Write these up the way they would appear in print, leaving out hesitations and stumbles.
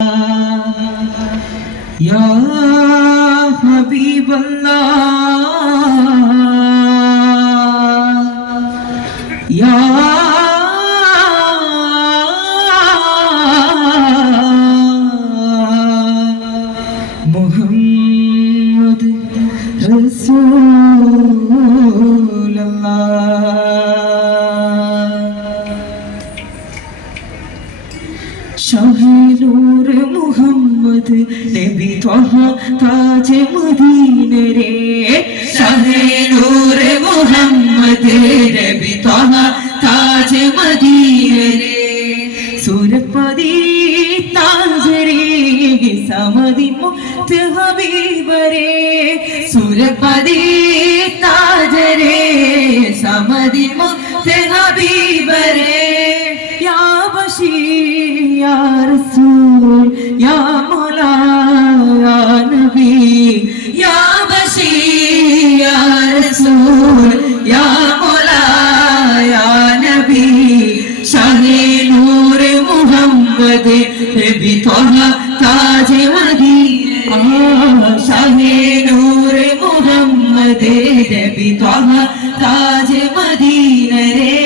या हबीब अल्लाह या मुहम्मद रसूल अल्लाह शाहे नूर मुहम्मद नबी त्वहा ताज मदीना रे शाहे नूर मुहम्मद नबी त्वहा ताज मदीना रे सूरपदी ताज रे समदी मुक्त हबीब रे सूरपदी ताज रे समदी मुक्त हबीब रे या बशीर या रसूल या मौला या नबी या बशीर या रसूल या मौला या नबी शाहे नूर मुहम्मद नबी त्वहा ताज मदीना शाहे नूर मुहम्मद नबी त्वहा ताज मदीना रे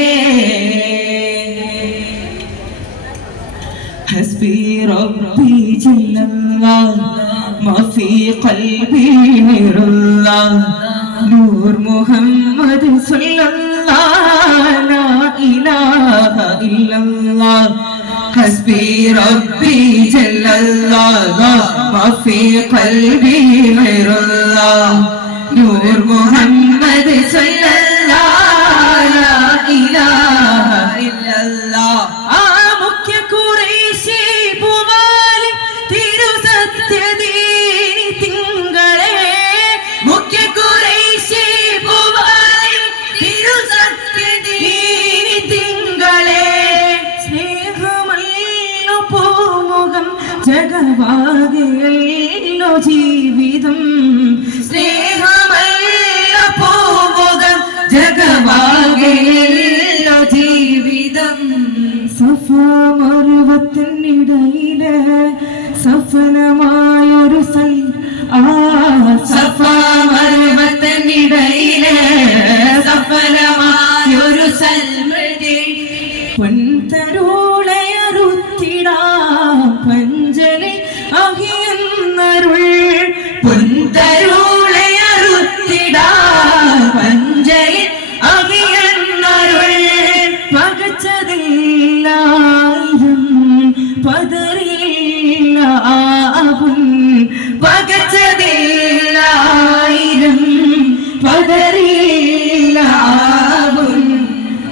हस्बी रब्बी जल्लल्लाह मा फी क़ल्बी गैरुल्लाह नूर मुहम्मद सल्लल्लाह ला इलाहा इल्लल्लाह हस्बी रब्बी जल्लल्लाह मा फी क़ल्बी गैरुल्लाह नूर मुहम्मद सल्लल्लाह ला इलाहा इल्लल्लाह ജഗവാകെയല്ലോ ജീവിതം സ്നേഹമല്ല പൂമുഖം ജഗവാകെയല്ലോ ജീവിതം സഫാ മറുവത്തിനിടയിലെ സഫലമായൊരു സഫാ മറുവത്തിനിടയിലെ സഫലമായൊരു സൽമൃതി പൊൻതരുളയറുത്തിടാ പഞ്ചലി അഹിയന്നരുൾ പൊൻതരുളയറുത്തിടാ പഞ്ചലി അഹിയന്നരുൾ പകച്ചതില്ലായിരം പതറില്ല ആപുൻ പകച്ചതില്ലായിരം പതറില്ല ആപുൻ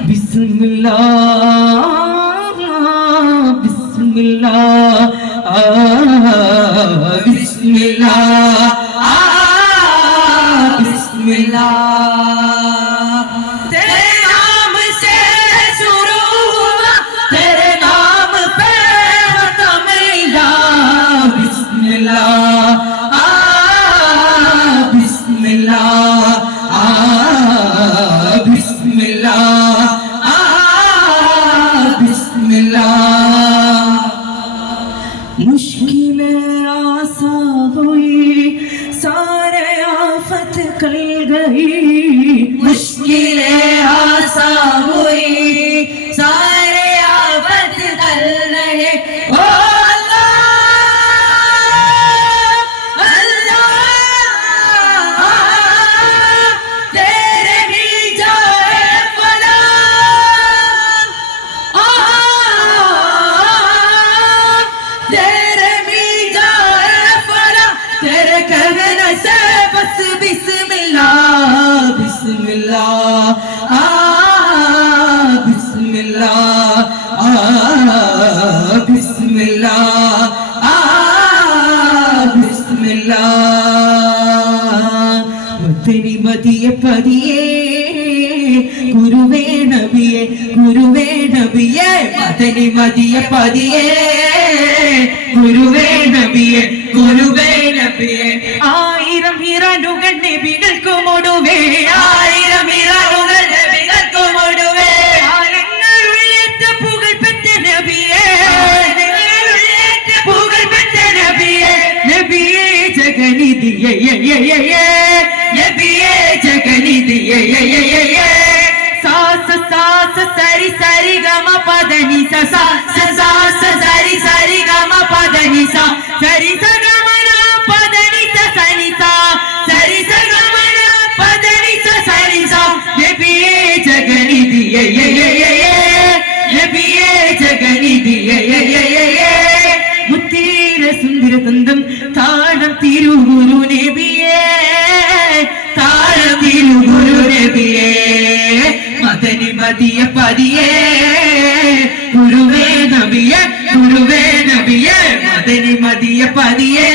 ബിസ്മില്ലാഹ് ബിസ്മില്ലാഹ് ബിസ്മില്ലാഹ് ബിസ്മില്ലാഹ് तेरे नाम से शुरू हुआ तेरे नाम पे खत्म या बिस्मिल्लाह बिस्मिल्लाह बिस्मिल्लाह बिस्मिल्लाह मुश्किलें आसान हुई सारे आफत कल गई मुश्किलें आसान हुई सारे आफत कल गए ओ अल्लाह अल्लाह तेरे भी जाए फला तेरे भी जाए फला तेरे कहने से बस बिस्मिल्लाह बिस्मिल्लाह बिस्मिल्लाह बिस्मिल्लाह बिस्मिल्लाह मदनी मदिये पदिये गुरुवे नबिये मदनी मदिये पदिये ഗുരുവേ നബിയെ ആയിരം ഇറാനുകൾ നബികൾക്കും ഒടുവേ ആയിരം ഇറാനുകൾ നബികൾക്കും ഒടുവേ ആലങ്ങൾ ഉള്ളേറ്റ പുകഴ് പെറ്റ നബിയെ പുകഴ് നബിയേ ജഗനിധിയേ സാസ സാസ സരി സരി ഗമ പദനി സ സാസ സാസ സരി സരി ഗമ പദനി സ സരി സ ഗമന പദനി സ സനി സ സരി സ ഗമന പദനി സ സനി സ നബിയേ ജഗനിധിയേ നബിയേ ജഗനിധിയേ മുത്തീര സുന്ദര തന്തം താഴം തിരുഗുരു നബിയേ താഴം തിരുഗുരു നബിയേ മദനി മദിയ പതിയേ ഗുരുവേ നബിയേ മദനി മദിയ പതിയേ